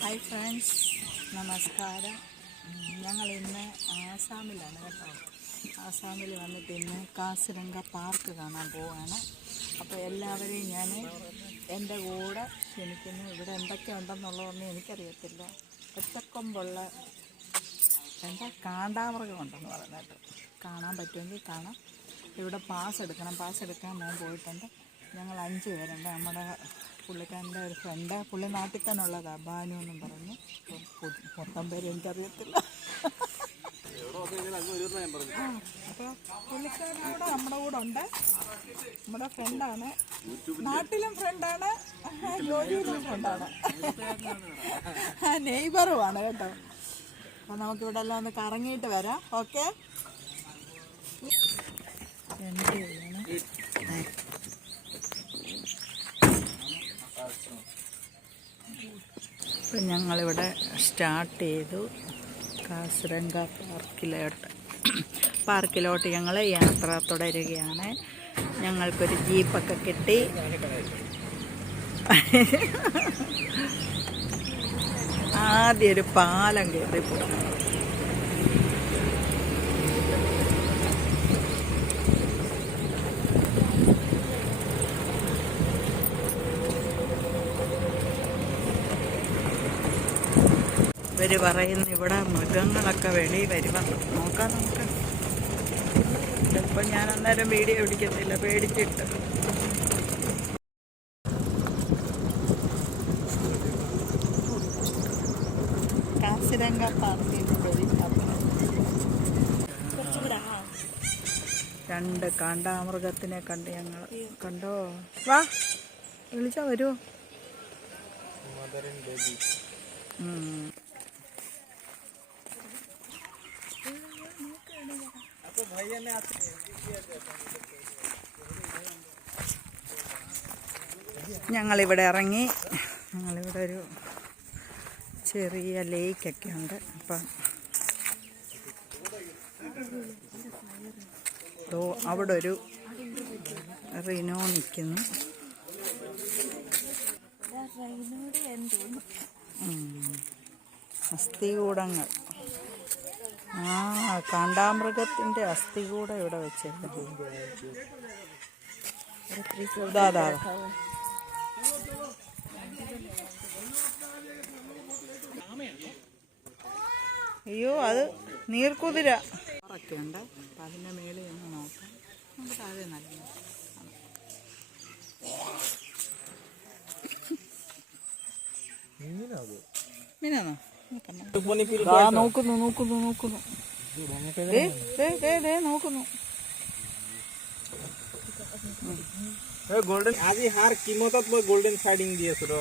Hi friends, നമസ്കാരം. ഞങ്ങൾ ഇന്ന് ആസാമിലാണ് കേട്ടോ. ആസാമിൽ വന്നിട്ട് ഇന്ന് കാസിരംഗ പാർക്ക് കാണാൻ പോവാണ്. അപ്പോൾ എല്ലാവരെയും ഞാൻ എൻ്റെ കൂടെ ക്ഷണിക്കുന്നു. ഇവിടെ എന്തൊക്കെ ഉണ്ടെന്നുള്ളതൊന്നും എനിക്കറിയത്തില്ല. ഒറ്റക്കൊമ്പുള്ള കാണ്ടാമൃഗം ഉണ്ടെന്ന് പറയുന്നത് കേട്ടോ. കാണാൻ പറ്റുമെങ്കിൽ കാണാം. ഇവിടെ പാസ് എടുക്കണം. പാസ് എടുക്കാൻ ഞാൻ പോയിട്ടുണ്ട്. ഞങ്ങൾ 5 പേരുണ്ട്. നമ്മുടെ പുള്ളിക്കാരൻ്റെ ഒരു ഫ്രണ്ട്, പുള്ളി നാട്ടിൽ തന്നെ ഉള്ളതാണ്, ബാനു എന്നും പറഞ്ഞു. മൊത്തം പേര് എനിക്കറിയത്തില്ല. അപ്പോൾ പുള്ളിക്കാരൻ അവിടെ നമ്മുടെ കൂടെ ഉണ്ട്. നമ്മുടെ ഫ്രണ്ടാണ്, നാട്ടിലും ഫ്രണ്ടാണ്, ജോലിയിലും ഫ്രണ്ടാണ്, നെയ്ബറുമാണ് കേട്ടോ. അപ്പോൾ നമുക്കിവിടെ എല്ലാം ഒന്ന് കറങ്ങിയിട്ട് വരാം. ഓക്കെ. ഇപ്പം ഞങ്ങളിവിടെ സ്റ്റാർട്ട് ചെയ്തു. കാസിരംഗ പാർക്കിലോട്ട് ഞങ്ങൾ യാത്ര തുടരുകയാണ്. ഞങ്ങൾക്കൊരു ജീപ്പൊക്കെ കിട്ടി. ആദ്യം ഒരു പാലം കയറി പോകും. ഇവർ പറയുന്നു ഇവിടെ മൃഗങ്ങളൊക്കെ വെളി വരുമെന്ന്. നോക്കാം നമുക്ക്. ചിലപ്പോൾ ഞാൻ അന്നേരം വീഡിയോ പിടിക്കത്തില്ല, പേടിച്ചിട്ട്. കാസിരംഗ പാർക്കിൽ പോയി 2 കാണ്ടാമൃഗത്തിനെ കണ്ട് ഞങ്ങൾ. കണ്ടോ? വാ, വിളിച്ചാ വരുമോ? ഞങ്ങളിവിടെ ഇറങ്ങി. ഞങ്ങളിവിടെ ഒരു ചെറിയ ലേക്കൊക്കെ ഉണ്ട്. അപ്പം അവിടെ ഒരു റിനോ നിൽക്കുന്നു. അസ്ഥികൂടങ്ങൾ. കാണ്ടാമൃഗത്തിൻ്റെ അസ്ഥികൂടം ഇവിടെ വെച്ചേക്കുന്നു. അയ്യോ, അത് നീർക്കുതിര ഒക്കെ ഉണ്ട്. അപ്പം അതിൻ്റെ മേളിൽ ഒന്ന് നോക്കാം. നമുക്ക് താഴെ നല്ല മീനാണോ? നോക്കുന്നു നോക്കുന്നു നോക്കുന്നു നോക്കുന്നു. গোল্ডেন আজি হার কিমতত মই গোল্ডেন ফাইডিং দি আছো ৰ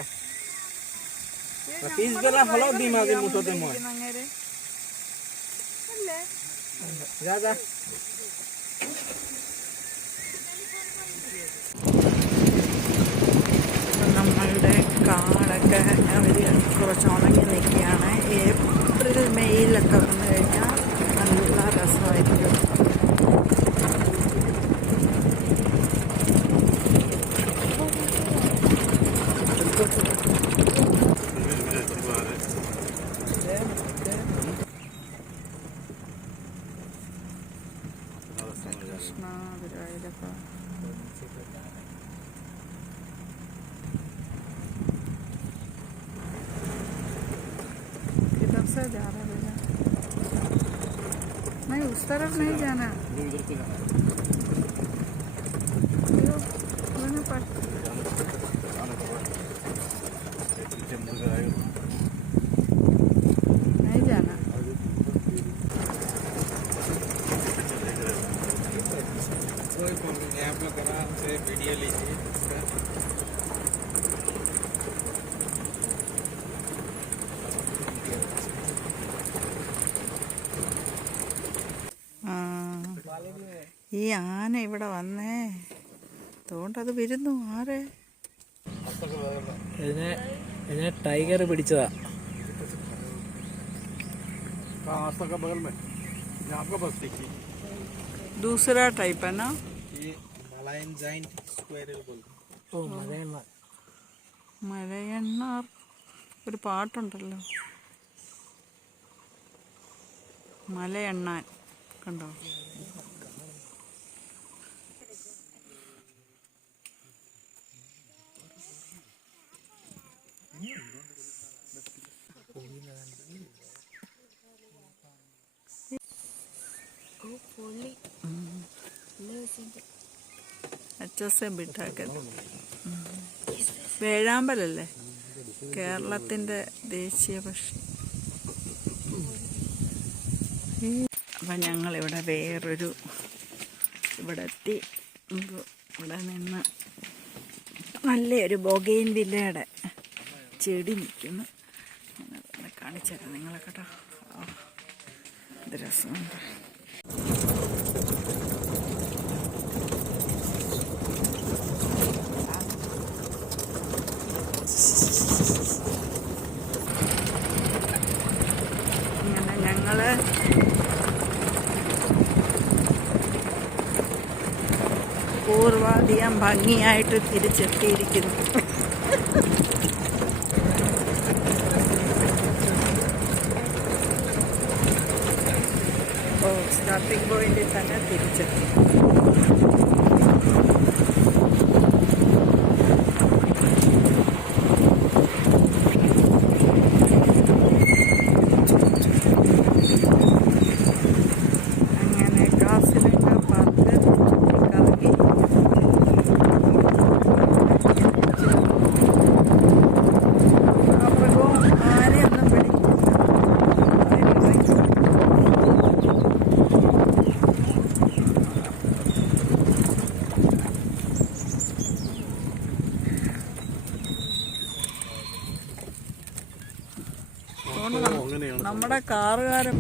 পিছ বেলা হলো দিম আজি মুঠতে মই যা যা. നമ്മളുടെ കാടൊക്കെ അവർ കുറച്ച് ഉണങ്ങി നിൽക്കുകയാണ്. ഏപ്രിൽ മെയ്യിലൊക്കെ വന്നു കഴിഞ്ഞാൽ നല്ല രസമായിരിക്കും. കൃഷ്ണ ഗുരുവായൂരപ്പ. किधर से जा रहा है भैया? नहीं, उस तरफ नहीं जाना. नहीं जाना. आप लोग आराम से वीडियो लीजिए. ഈ ആന ഇവിടെ വന്നേ തോണ്ടത് വരുന്നു. ആരെ? ഇതിനെ ടൈഗർ പിടിച്ചതാ. दूसरा टाइप है ना? ये मलायन जाइंट स्क्वायरल बोलते हैं. മലയണ്ണാർ ഒരു പാട്ടുണ്ടല്ലോ, മലയെണ്ണാൻ, കണ്ടോ? HSM ബിട്ടാക്കൽ വേഴാമ്പലല്ലേ കേരളത്തിൻ്റെ ദേശീയ പക്ഷി. അപ്പം ഞങ്ങളിവിടെ വേറൊരു ഇവിടെ എത്തി. ഇവിടെ നിന്ന് നല്ലൊരു ബൊഗെയിൻ വില്ലയുടെ ചെടി നിൽക്കുന്നു. കാണിച്ചു തരാം നിങ്ങളെ കേട്ടോ. ഇത് രസമുണ്ട്. ഇങ്ങനെ ഞങ്ങൾ പൂർവാധികം ഭംഗിയായിട്ട് തിരിച്ചെത്തിയിരിക്കുന്നു. സ്റ്റാർട്ടിംഗ് പോയിന്റിൽ തന്നെ തിരിച്ചെത്തി. അങ്ങനെ കാസിരംഗ പാർക്ക് കറങ്ങി അപ്പുറവും ആരെയൊന്നും പിടിക്കും. നമ്മുടെ കാറുകാരൻ